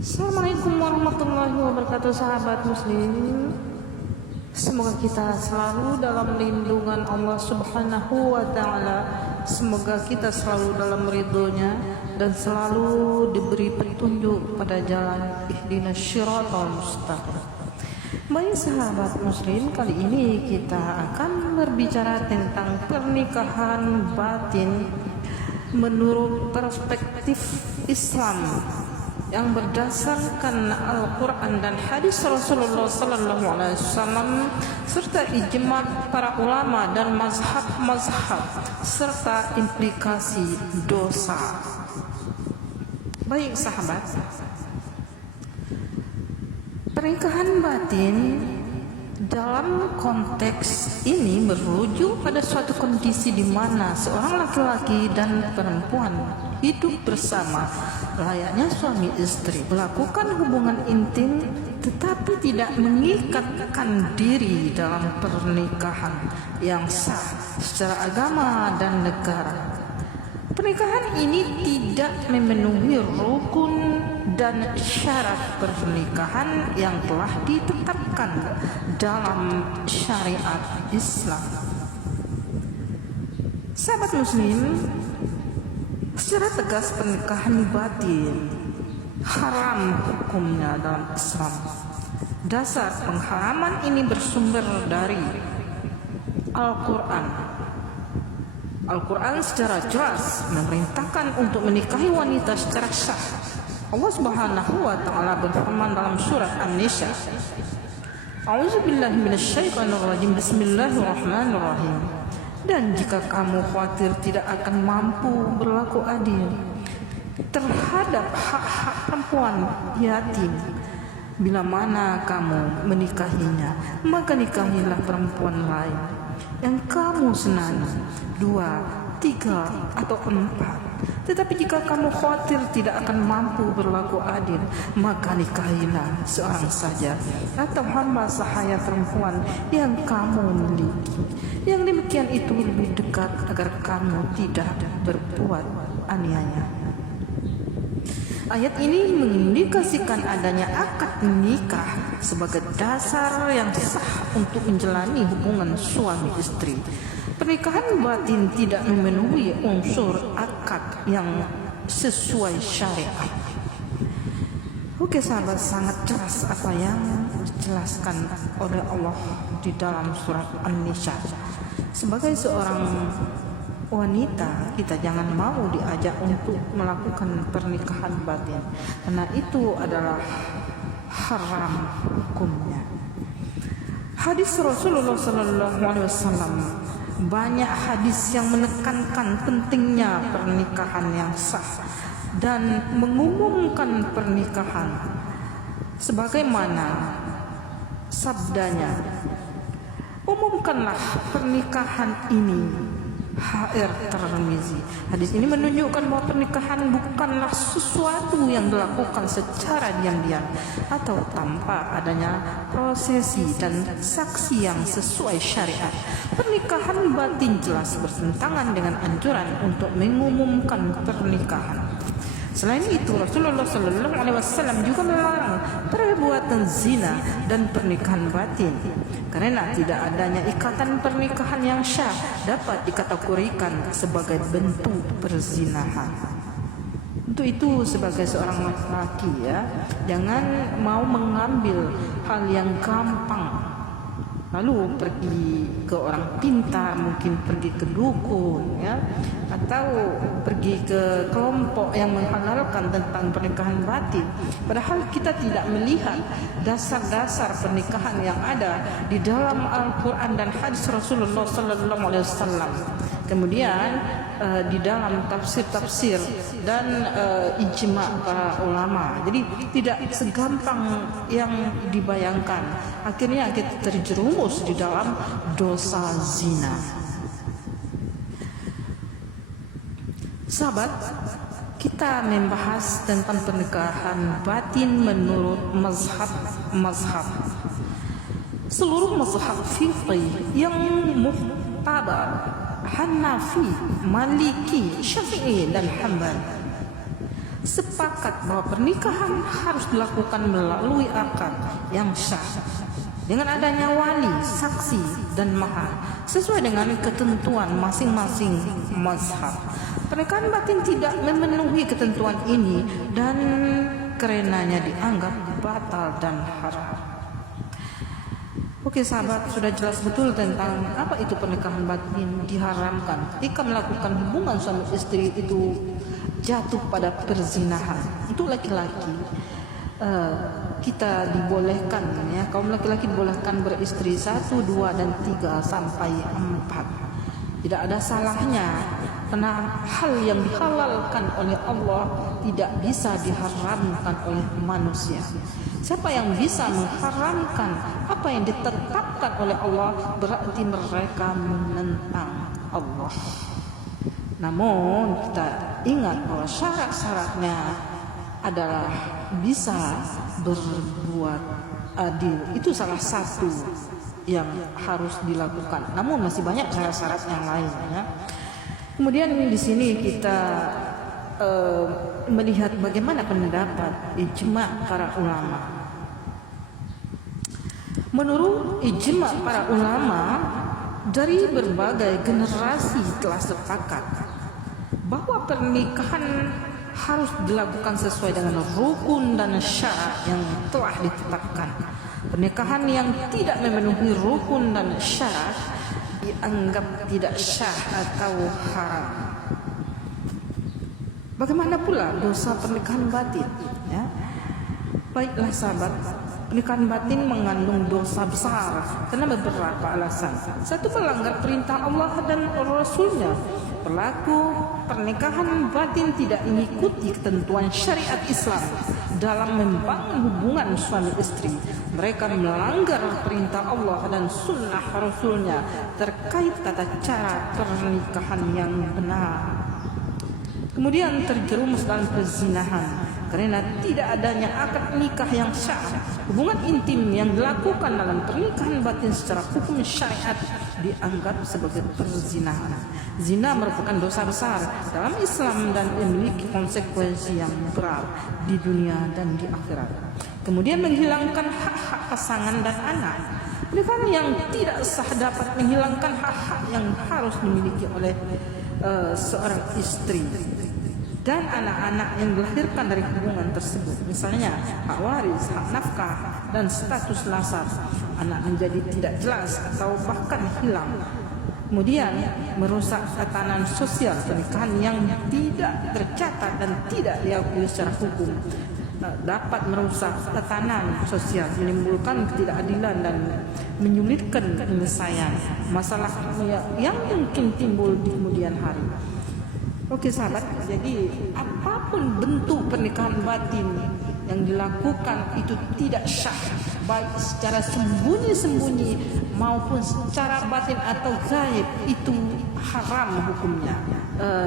Assalamualaikum warahmatullahi wabarakatuh, sahabat muslim. Semoga kita selalu dalam lindungan Allah subhanahu wa ta'ala. Semoga kita selalu dalam ridhonya dan selalu diberi petunjuk pada jalan ihdinas syiratal mustaqim. Baik sahabat muslim, kali ini kita akan berbicara tentang pernikahan batin menurut perspektif Islam yang berdasarkan Al-Quran dan hadis Rasulullah Sallallahu Alaihi Wasallam serta ijma para ulama dan mazhab-mazhab serta implikasi dosa. Baik sahabat, pernikahan batin dalam konteks ini merujuk pada suatu kondisi di mana seorang laki-laki dan perempuan hidup bersama layaknya suami istri, melakukan hubungan intim tetapi tidak mengikatkan diri dalam pernikahan yang sah secara agama dan negara. Pernikahan ini tidak memenuhi rukun dan syarat pernikahan yang telah ditetapkan dalam syariat Islam. Sahabat muslim, secara tegas pernikahan batin haram hukumnya dalam Islam. Dasar pengharaman ini bersumber dari Al-Quran. Al-Quran secara jelas memerintahkan untuk menikahi wanita secara sah. Allah Subhanahu wa ta'ala berfirman dalam surat An-Nisa, A'udzubillahi minasyaitonirrajim, Bismillahirrahmanirrahim. Dan jika kamu khawatir tidak akan mampu berlaku adil terhadap hak-hak perempuan yatim, bila mana kamu menikahinya, maka nikahilah perempuan lain yang kamu senangi, 2, 3, atau 4. Tetapi jika kamu khawatir tidak akan mampu berlaku adil, maka nikahilah seorang saja atau hamba sahaya perempuan yang kamu miliki. Yang demikian itu lebih dekat agar kamu tidak berbuat aniaya. Ayat ini mengindikasikan adanya akad nikah sebagai dasar yang sah untuk menjalani hubungan suami istri. Pernikahan batin tidak memenuhi unsur akad yang sesuai syariat. Oke sahabat, sangat jelas apa yang dijelaskan oleh Allah di dalam surat An-Nisa. Sebagai seorang wanita, kita jangan mau diajak untuk melakukan pernikahan batin, karena itu adalah haram hukumnya. Hadis Rasulullah Sallallahu Alaihi Wasallam, banyak hadis yang menekankan pentingnya pernikahan yang sah dan mengumumkan pernikahan sebagaimana sabdanya, umumkanlah pernikahan ini. HR Tirmizi. Hadis ini menunjukkan bahwa pernikahan bukanlah sesuatu yang dilakukan secara diam-diam atau tanpa adanya prosesi dan saksi yang sesuai syariat. Pernikahan batin jelas bertentangan dengan anjuran untuk mengumumkan pernikahan. Selain itu, Rasulullah Sallallahu Alaihi Wasallam juga melarang perbuatan zina dan pernikahan batin, karena tidak adanya ikatan pernikahan yang syah dapat dikategorikan sebagai bentuk perzinahan. Untuk itu sebagai seorang laki-laki ya, jangan mau mengambil hal yang gampang lalu pergi ke orang pintar, mungkin pergi ke dukun ya, atau pergi ke kelompok yang menghalalkan tentang pernikahan batin, padahal kita tidak melihat dasar-dasar pernikahan yang ada di dalam Al-Quran dan hadis Rasulullah Sallallahu Alaihi Wasallam. Kemudian di dalam tafsir-tafsir dan ijma para ulama. Jadi tidak segampang yang dibayangkan. Akhirnya kita terjerumus di dalam dosa zina. Sahabat, kita membahas tentang pernikahan batin menurut mazhab. Seluruh mazhab fiqih yang muhtabar, Hanafi, Maliki, Syafi'i dan Hambali sepakat bahwa pernikahan harus dilakukan melalui akad yang sah dengan adanya wali, saksi, dan mahar sesuai dengan ketentuan masing-masing mazhab. Pernikahan batin tidak memenuhi ketentuan ini dan karenanya dianggap batal dan haram. Oke sahabat, sudah jelas betul tentang apa itu pernikahan batin diharamkan. Ketika melakukan hubungan suami istri itu jatuh pada perzinahan. Untuk laki-laki kita dibolehkan, ya, kaum laki-laki dibolehkan beristri 1, 2, dan 3 sampai 4. Tidak ada salahnya, karena hal yang dihalalkan oleh Allah tidak bisa diharamkan oleh manusia. Siapa yang bisa mengharamkan apa yang ditetapkan oleh Allah, berarti mereka menentang Allah. Namun kita ingat bahwa syarat-syaratnya adalah bisa berbuat adil. Itu salah satu yang harus dilakukan. Namun masih banyak syarat-syarat yang lainnya. Kemudian di sini kita melihat bagaimana pendapat ijma para ulama. Menurut ijma para ulama dari berbagai generasi telah sepakat bahwa pernikahan harus dilakukan sesuai dengan rukun dan syarat yang telah ditetapkan. Pernikahan yang tidak memenuhi rukun dan syarat dianggap tidak syah atau haram. Bagaimana pula dosa pernikahan batin? Ya. Baiklah sahabat, pernikahan batin mengandung dosa besar karena beberapa alasan. Satu, melanggar perintah Allah dan Rasulnya. Pelaku pernikahan batin tidak mengikuti ketentuan syariat Islam dalam membangun hubungan suami istri. Mereka melanggar perintah Allah dan sunnah Rasulnya terkait tata cara pernikahan yang benar. Kemudian terjerumus dalam perzinahan karena tidak adanya akad nikah yang sah. Hubungan intim yang dilakukan dalam pernikahan batin secara hukum syariat dianggap sebagai perzinahan. Zina merupakan dosa besar dalam Islam dan memiliki konsekuensi yang berat di dunia dan di akhirat. Kemudian menghilangkan hak-hak pasangan dan anak. Pernikahan yang tidak sah dapat menghilangkan hak-hak yang harus dimiliki oleh seorang istri dan anak-anak yang dilahirkan dari hubungan tersebut. Misalnya hak waris, hak nafkah, dan status nasab. Anak menjadi tidak jelas atau bahkan hilang. Kemudian merusak tatanan sosial. Pernikahan yang tidak tercatat dan tidak diakui secara hukum dapat merusak tatanan sosial, menimbulkan ketidakadilan dan menyulitkan penyelesaian masalah yang mungkin timbul di kemudian hari. Oke sahabat, jadi apapun bentuk pernikahan batin yang dilakukan itu tidak syah, baik secara sembunyi-sembunyi maupun secara batin atau gaib, itu haram hukumnya.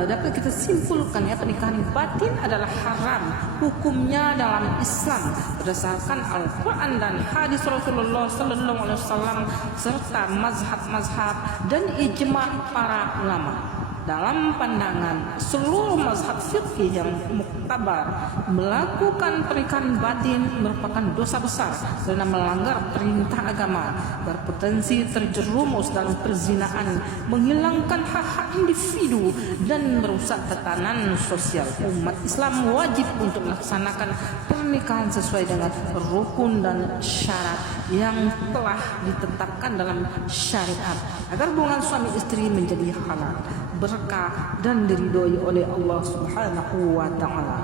Dapat kita simpulkan ya, pernikahan batin adalah haram hukumnya dalam Islam berdasarkan Al-Quran dan hadis Rasulullah Sallallahu Alaihi Wasallam serta mazhab-mazhab dan ijma para ulama. Dalam pandangan seluruh mazhab fikih yang muktabar, melakukan pernikahan batin merupakan dosa besar karena melanggar perintah agama, berpotensi terjerumus dalam perzinahan, menghilangkan hak-hak individu dan merusak tatanan sosial. Umat Islam wajib untuk melaksanakan pernikahan sesuai dengan rukun dan syarat yang telah ditetapkan dalam syariat agar hubungan suami istri menjadi halal, berkah dan diridhoi oleh Allah Subhanahu wa taala.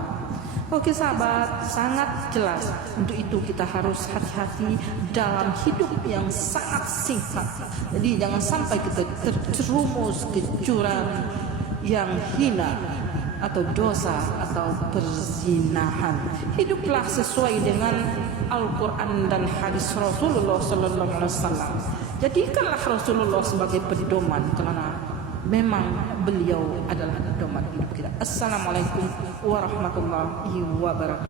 Oke sahabat, sangat jelas. Untuk itu kita harus hati-hati dalam hidup yang sangat singkat. Jadi jangan sampai kita terjerumus ke jurang yang hina atau dosa atau perzinahan. Hiduplah sesuai dengan Al-Quran dan hadis Rasulullah Sallallahu Alaihi Wasallam. Jadikanlah Rasulullah sebagai pedoman karena memang beliau adalah pedoman hidup kita. Assalamualaikum warahmatullahi wabarakatuh.